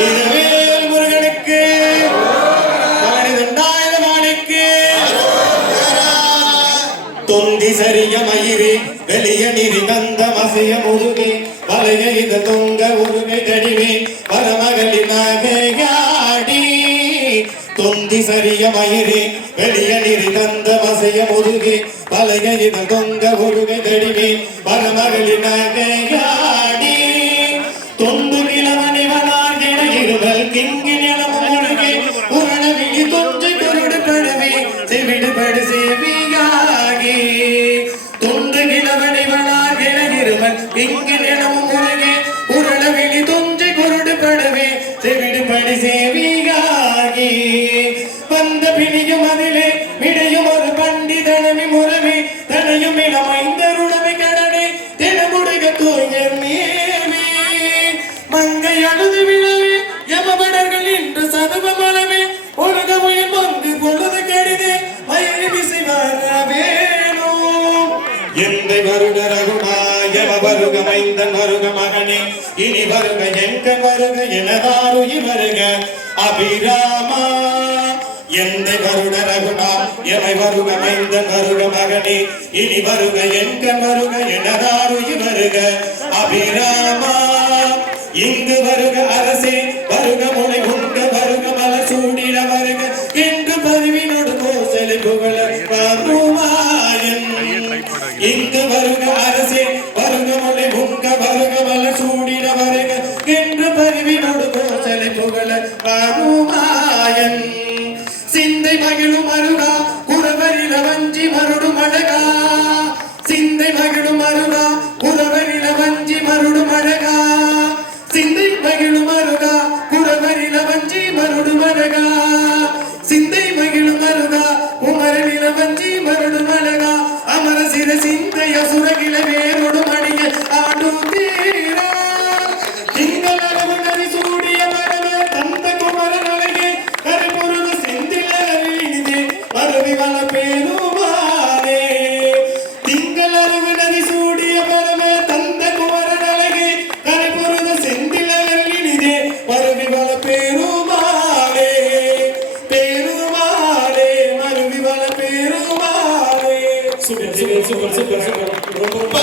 இதுவேல் முருகனுக்கு மாணிக்கு தொந்தி சரிய மயிரி வெளிய நிறி கந்த மசைய முருகே வலைய இது தொங்க உருகை தடிவே பரமகளி நகையாடி தொந்தி சரிய மயிரி வெளிய நிறி கந்த மசைய முருகே வலைய இது தொங்க உருகை தடிவே பரமகளி நகையாடி தொண்டு கிழவனி வனாகின இருவல் கிங்கி நிலமும் முருகே உரணவிழி தொன்று குருடு படவே செவிடுபடு சேவியாகி தொண்டு கிழவனி வனாகின இருவல் கிங்கி நிலமும் முருகே உரணவிழி தொன்று குருடு படவே செவிடுபடு சேவியாகி வந்த பிணியும் அதிலே விடையும் ஒரு பண்டிதனமி முறவே தனையும் இளமைந்தருளமை கடனே தினமுடுக தூயர் மேவே மங்கை அழுது விழவே யமபடர்கள் இன்று சதுவ மலமே உலக உயிர் வந்து பொழுது கருதே மயிறு விசை வர வேணும் எந்த வருட ரகுமா யம வருக மைந்தன் வருக மகனே இனி வருக எங்க வருக எனதாருயிர் வருக அபிராமா எந்த வருட ரகுமா யமை வருக மைந்தன் வருக மகனே இனி வருக எங்க வருக எனதாருயிர் வருக அபிராமா இங்கு வருக அரசே வருக முனை உண்ட வருக மல சூடிட வருக என்று பருவினோடு கோசலை புகழ பருமாயன் இங்கு வருக அரசே வருக முனை உண்ட வருக மல சூடிட வருக என்று பருவினோடு கோசலை புகழ பருமாயன் சிந்தை மகிழும் அருகா குறவரில வஞ்சி மருடும் அழகா சிந்தை மகிழும் அருகா குறவரில வஞ்சி மருடும் அழகா சிந்தை மகிழும் அருகா குறவரில வஞ்சி மருடும் அழகா சிந்தை மகிழும் அருகா உமரனில வஞ்சி மருடும் அழகா அமர சிற சிந்தைய சுரகில வேரோடு மணிய ஆடு தீரா திங்கள் அளவு நரி சூடிய மரப தந்த குமரன் அழகே கரை பொருது செந்தில அறிவினிதே மரபி வள பேருமானே திங்கள் அளவு நரி சூடிய மரப தந்த குமரன் அழகே கரை பொருது செந்தில அறிவினிதே மரபி வள பேருமானே பேருமானே மரபி வள பேருமானே சூப்பர் ரொம்ப